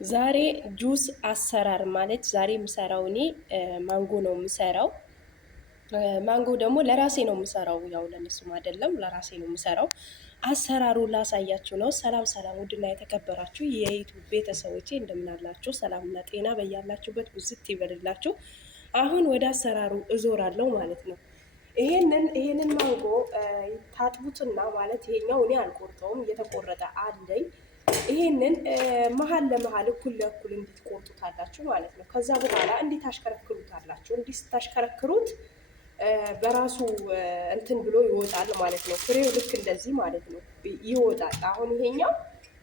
ዛሬ ጁስ አሰራር ማለት ዛሬ የምሰራው እኔ ማንጎ ነው የምሰራው። ማንጎ ደግሞ ለራሴ ነው የምሰራው፣ ያው ለነሱም አይደለም ለራሴ ነው የምሰራው። አሰራሩ ላሳያችሁ ነው። ሰላም ሰላም፣ ውድና የተከበራችሁ የዩቲዩብ ቤተሰቦቼ እንደምናላችሁ፣ ሰላምና ጤና በያላችሁበት ብዝት ይበልላችሁ። አሁን ወደ አሰራሩ እዞራለሁ ማለት ነው። ይሄንን ማንጎ ታጥቡትና ማለት ይሄኛው እኔ አልቆርጠውም፣ እየተቆረጠ አለኝ። ይሄንን መሀል ለመሀል እኩል ለእኩል እንዲትቆርጡታላችሁ ማለት ነው። ከዛ በኋላ እንዴት ታሽከረክሩታላችሁ። እንዲህ ስታሽከረክሩት በራሱ እንትን ብሎ ይወጣል ማለት ነው። ፍሬው ልክ እንደዚህ ማለት ነው ይወጣል። አሁን ይሄኛው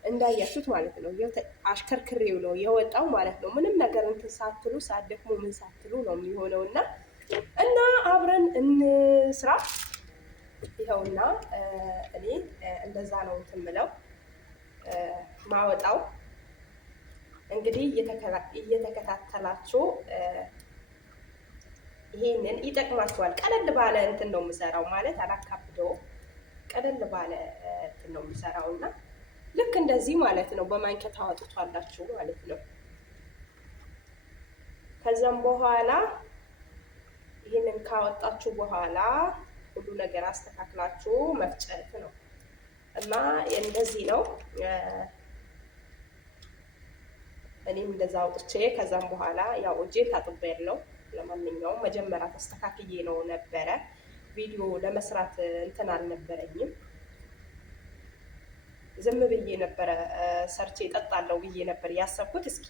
እንዳያችሁት ማለት ነው አሽከርክሬው ነው የወጣው ማለት ነው። ምንም ነገር እንትን ሳትሉ ሳትደክሙ ምን ሳትሉ ነው የሚሆነው። እና አብረን እንስራ። ይኸውና እኔ እንደዛ ነው እንትን ምለው ማወጣው። እንግዲህ እየተከታተላችሁ ይሄንን ይጠቅማችኋል። ቀለል ባለ እንትን ነው የምሰራው ማለት አላካብደው፣ ቀለል ባለ እንትን ነው የምሰራው እና ልክ እንደዚህ ማለት ነው በማንኪያ ታወጡታላችሁ ማለት ነው። ከዛም በኋላ ይሄንን ካወጣችሁ በኋላ ሁሉ ነገር አስተካክላችሁ መፍጨት ነው እና እንደዚህ ነው። እኔም እንደዛ አውጥቼ ከዛም በኋላ ያው እጄ ታጥቤያለሁ። ለማንኛውም መጀመሪያ ተስተካክዬ ነው ነበረ ቪዲዮ ለመስራት እንትን አልነበረኝም። ዝም ብዬ ነበረ ሰርቼ እጠጣለሁ ብዬ ነበር ያሰብኩት። እስኪ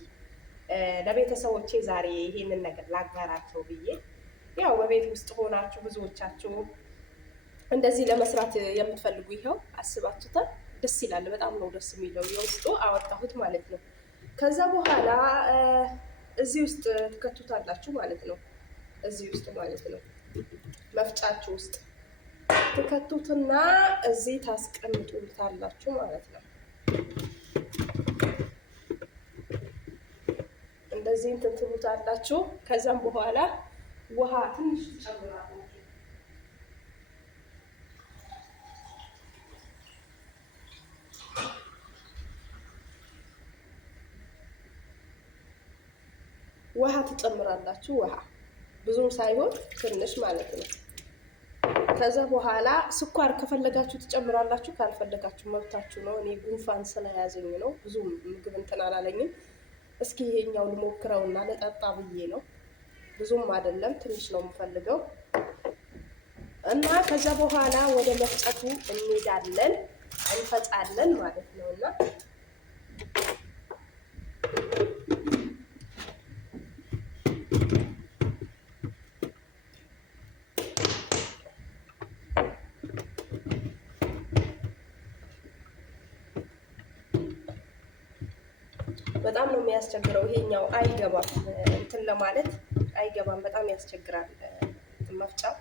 ለቤተሰቦቼ ዛሬ ይሄንን ነገር ላጋራቸው ብዬ ያው በቤት ውስጥ ሆናችሁ ብዙዎቻችሁ እንደዚህ ለመስራት የምትፈልጉ ይኸው አስባችሁታል። ደስ ይላል። በጣም ነው ደስ የሚለው። የውስጡ አወጣሁት ማለት ነው። ከዛ በኋላ እዚህ ውስጥ ትከቱታላችሁ ማለት ነው። እዚህ ውስጥ ማለት ነው መፍጫችሁ ውስጥ ትከቱትና እዚህ ታስቀምጡታላችሁ ማለት ነው። እንደዚህ እንትን ትሉታላችሁ። ከዛም በኋላ ውሃ ትንሽ ትጨምራላችሁ። ውሃ ትጨምራላችሁ። ውሃ ብዙም ሳይሆን ትንሽ ማለት ነው። ከዛ በኋላ ስኳር ከፈለጋችሁ ትጨምራላችሁ፣ ካልፈለጋችሁ መብታችሁ ነው። እኔ ጉንፋን ስለያዘኝ ነው ብዙ ምግብ እንትን አላለኝም። እስኪ ይሄኛው ልሞክረውና ለጠጣ ብዬ ነው። ብዙም አይደለም ትንሽ ነው የምፈልገው እና ከዛ በኋላ ወደ መፍጨቱ እንሄዳለን፣ እንፈጫለን ማለት ነው እና በጣም ነው የሚያስቸግረው። ይሄኛው አይገባም እንትን ለማለት አይገባም። በጣም ያስቸግራል መፍጫው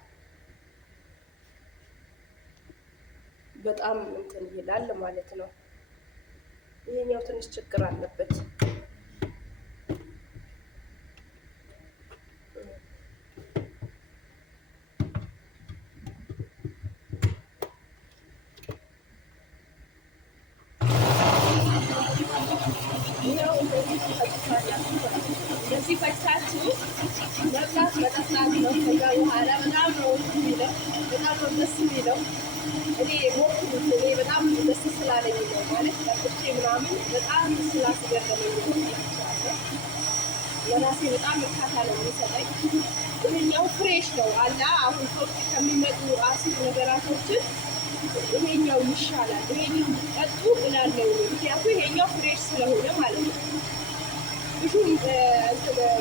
በጣም እንትን ይላል ማለት ነው። ይሄኛው ትንሽ ችግር አለበት። እንደዚህ ፈጭታችሁ መብላት መጠጣት ነው። ከዛ በኋላ በጣም ነው የሚለው፣ በጣም ነው ደስ የሚለው። እኔ ሞክሩት። እኔ በጣም ደስ ስላለኝ ነው ማለት ለቁርሴ ምናምን በጣም ስላስገረመኝ ነው እላቸዋለሁ። ለራሴ በጣም እርካታ ነው የሚሰጠኝ። ይሄኛው ፍሬሽ ነው አላ አሁን ከውጭ ከሚመጡ አሲድ ነገራቶችን ይሄኛው ይሻላል። ይሄኛው ጠጡ እላለሁ፣ ምክንያቱም ይሄኛው ፍሬሽ ስለሆነ ማለት ነው። ብዙም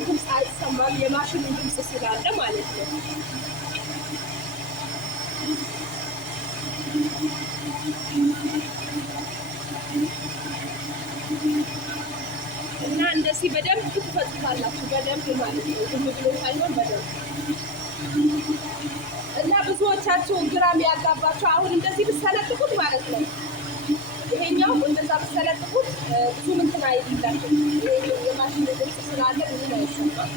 ድምፅ አይሰማም፣ የማሽኑ ድምፅ ስላለ ማለት ነው። እና እንደዚህ በደንብ ትፈጩታላችሁ፣ በደንብ ማለት ነው። ዝም ብሎ ሳይሆን በደንብ እና ብዙዎቻችሁ ግራም ያጋባችሁ አሁን እንደዚህ ብትሰነጥቁት ማለት ነው። ይሄኛው እንደዛ ብትሰነጥቁት ብዙም እንትን አይላችሁ። የማሽኑ ድምፅ ስላለ ብዙም አይሰማም።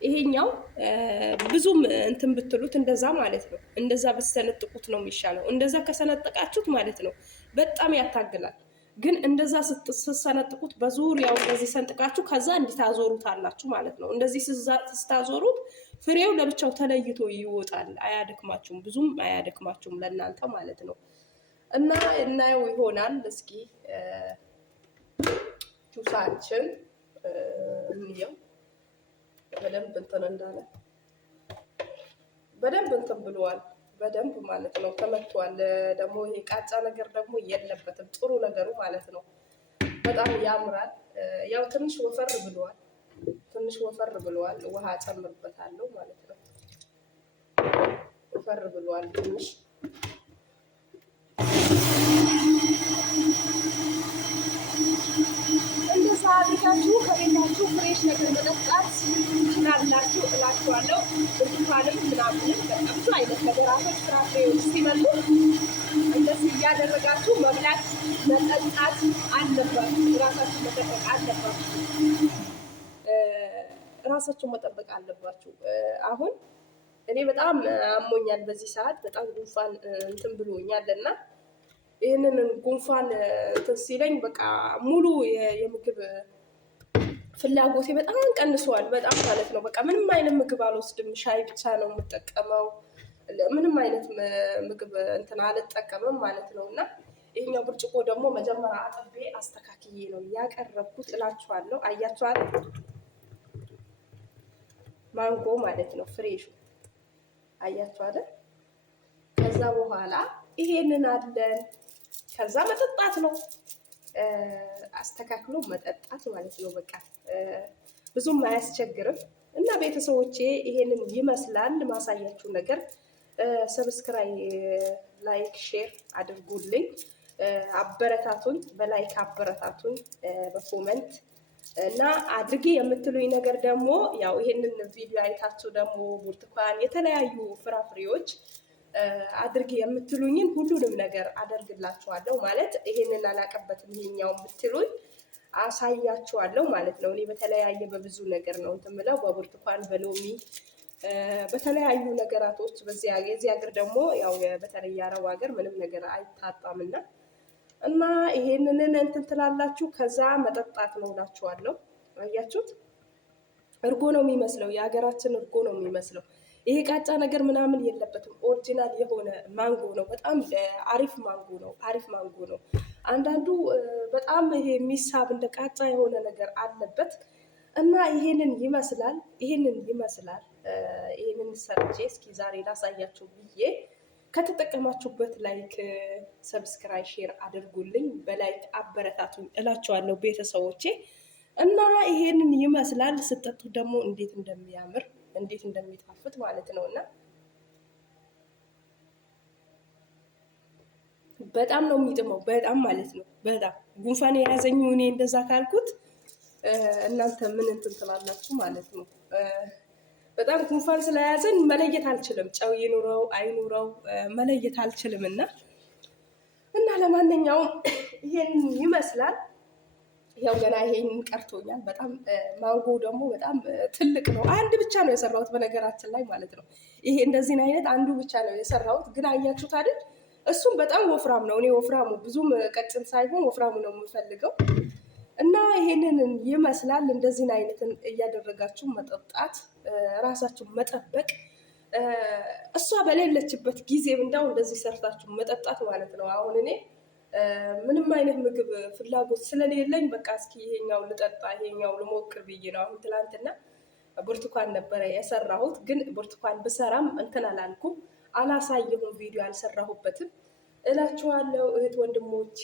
ይሄኛው ብዙም እንትን ብትሉት እንደዛ ማለት ነው። እንደዛ ብትሰነጥቁት ነው የሚሻለው። እንደዛ ከሰነጠቃችሁት ማለት ነው በጣም ያታግላል። ግን እንደዛ ስትሰነጥቁት በዙሪያው እንደዚህ ሰንጥቃችሁ ከዛ እንዲታዞሩታላችሁ ማለት ነው። እንደዚህ ስታዞሩት ፍሬው ለብቻው ተለይቶ ይወጣል። አያደክማችሁም፣ ብዙም አያደክማችሁም ለእናንተ ማለት ነው። እና እናየው ይሆናል። እስኪ ጁሳችን እንየው በደንብ እንትን እንዳለ በደንብ እንትን ብለዋል። በደንብ ማለት ነው ተመቷል። ደግሞ ይሄ ቃጫ ነገር ደግሞ የለበትም ጥሩ ነገሩ ማለት ነው። በጣም ያምራል። ያው ትንሽ ወፈር ብለዋል። ትንሽ ወፈር ብለዋል። ውሃ ጨምርበታለሁ ማለት ነው። ወፈር ብለዋል ትንሽ አድርጋችሁ ከቤታችሁ ፍሬሽ ነገር መጠጣት ትችላላችሁ እላችኋለሁ። ብርቱካንም ምናምንም ብዙ አይነት ነገራቶች ፍራፍሬዎች ሲመጡ እንደዚህ እያደረጋችሁ መብላት መጠጣት አለባችሁ። ራሳችሁ መጠበቅ አለባችሁ። ራሳችሁ መጠበቅ አለባችሁ። አሁን እኔ በጣም አሞኛል። በዚህ ሰዓት በጣም ጉንፋን እንትን ብሎኛል እና ይህንን ጉንፋን እንትን ሲለኝ በቃ ሙሉ የምግብ ፍላጎቴ በጣም ቀንሷል። በጣም ማለት ነው። በቃ ምንም አይነት ምግብ አልወስድም። ሻይ ብቻ ነው የምጠቀመው። ምንም አይነት ምግብ እንትን አልጠቀምም ማለት ነው። እና ይሄኛው ብርጭቆ ደግሞ መጀመሪያ አጥቤ አስተካክዬ ነው ያቀረብኩት እላችኋለሁ። አያችኋል? ማንጎ ማለት ነው ፍሬሹ። አያችኋል? ከዛ በኋላ ይሄንን አለን። ከዛ መጠጣት ነው። አስተካክሎ መጠጣት ማለት ነው። በቃ ብዙም አያስቸግርም። እና ቤተሰቦቼ ይሄንን ይመስላል ማሳያችሁ ነገር። ሰብስክራይብ፣ ላይክ፣ ሼር አድርጉልኝ። አበረታቱኝ። በላይክ አበረታቱኝ፣ በኮመንት እና አድርጌ የምትሉኝ ነገር ደግሞ ያው ይሄንን ቪዲዮ አይታችሁ ደግሞ ብርቱካን፣ የተለያዩ ፍራፍሬዎች አድርጌ የምትሉኝን ሁሉንም ነገር አደርግላችኋለሁ። ማለት ይሄንን አላቀበትም ይሄኛው የምትሉኝ አሳያችኋለሁ ማለት ነው። እኔ በተለያየ በብዙ ነገር ነው እንትን የምለው፣ በብርቱካን፣ በሎሚ፣ በተለያዩ ነገራቶች። የዚህ ሀገር ደግሞ ያው በተለይ የአረብ ሀገር ምንም ነገር አይታጣምና እና ይሄንን እንትን ትላላችሁ። ከዛ መጠጣት ነው እላችኋለሁ። አያችሁት? እርጎ ነው የሚመስለው፣ የሀገራችን እርጎ ነው የሚመስለው። ይሄ ቃጫ ነገር ምናምን የለበትም። ኦሪጂናል የሆነ ማንጎ ነው። በጣም አሪፍ ማንጎ ነው። አሪፍ ማንጎ ነው። አንዳንዱ በጣም ይሄ የሚሳብ እንደ ቃጫ የሆነ ነገር አለበት እና ይሄንን ይመስላል። ይሄንን ሰርቼ እስኪ ዛሬ ላሳያችሁ ብዬ ከተጠቀማችሁበት ላይክ፣ ሰብስክራይብ፣ ሼር አድርጉልኝ። በላይክ አበረታቱኝ እላችኋለሁ ቤተሰቦቼ። እና ይሄንን ይመስላል። ስጠጡ ደግሞ እንዴት እንደሚያምር እንዴት እንደሚጣፍጥ ማለት ነው። እና በጣም ነው የሚጥመው። በጣም ማለት ነው። በጣም ጉንፋን የያዘኝ እኔ እንደዛ ካልኩት እናንተ ምን እንትን ትላላችሁ ማለት ነው። በጣም ጉንፋን ስለያዘን መለየት አልችልም። ጨው ይኑረው አይኑረው መለየት አልችልም። እና ለማንኛውም ይሄን ይመስላል። ያው ገና ይሄን ቀርቶኛል። በጣም ማንጎ ደግሞ በጣም ትልቅ ነው። አንድ ብቻ ነው የሰራሁት በነገራችን ላይ ማለት ነው። ይሄ እንደዚህን አይነት አንዱ ብቻ ነው የሰራሁት። ግን አያችሁት አይደል? እሱም በጣም ወፍራም ነው። እኔ ወፍራሙ ብዙም ቀጭን ሳይሆን ወፍራሙ ነው የምፈልገው። እና ይሄንን ይመስላል። እንደዚህን አይነትን እያደረጋችሁ መጠጣት፣ ራሳችሁን መጠበቅ። እሷ በሌለችበት ጊዜ እንዳው እንደዚህ ሰርታችሁ መጠጣት ማለት ነው። አሁን እኔ ምንም አይነት ምግብ ፍላጎት ስለሌለኝ በቃ እስኪ ይሄኛው ልጠጣ ይሄኛው ልሞክር ብዬ ነው። አሁን ትላንትና ብርቱካን ነበረ የሰራሁት። ግን ብርቱካን ብሰራም እንትን አላልኩም፣ አላሳየሁም፣ ቪዲዮ አልሰራሁበትም እላችኋለሁ። እህት ወንድሞቼ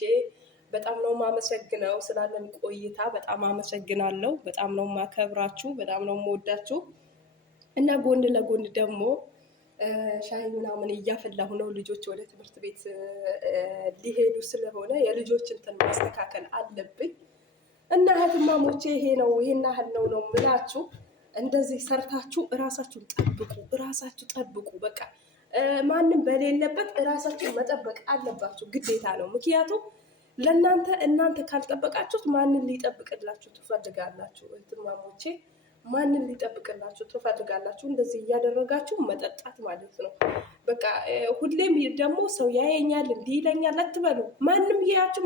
በጣም ነው የማመሰግነው ስላለን ቆይታ። በጣም አመሰግናለሁ። በጣም ነው የማከብራችሁ፣ በጣም ነው የምወዳችሁ። እና ጎን ለጎን ደግሞ ሻይ ምናምን እያፈላሁ ነው። ልጆች ወደ ትምህርት ቤት ሊሄዱ ስለሆነ የልጆች እንትን ማስተካከል አለብኝ። እና እህትማሞቼ ይሄ ነው ይሄን ያህል ነው ምላችሁ። እንደዚህ ሰርታችሁ እራሳችሁን ጠብቁ። በቃ ማንም በሌለበት እራሳችሁን መጠበቅ አለባችሁ፣ ግዴታ ነው። ምክንያቱም እናንተ ካልጠበቃችሁት ማንን ሊጠብቅላችሁ ትፈልጋላችሁ? እህትማሞቼ ማንን ሊጠብቅላችሁ ትፈልጋላችሁ? እንደዚህ እያደረጋችሁ መጠጣት ማለት ነው። በቃ ሁሌም ደግሞ ሰው ያየኛል እንዲህ ይለኛል አትበሉ። ማንም ያያችሁ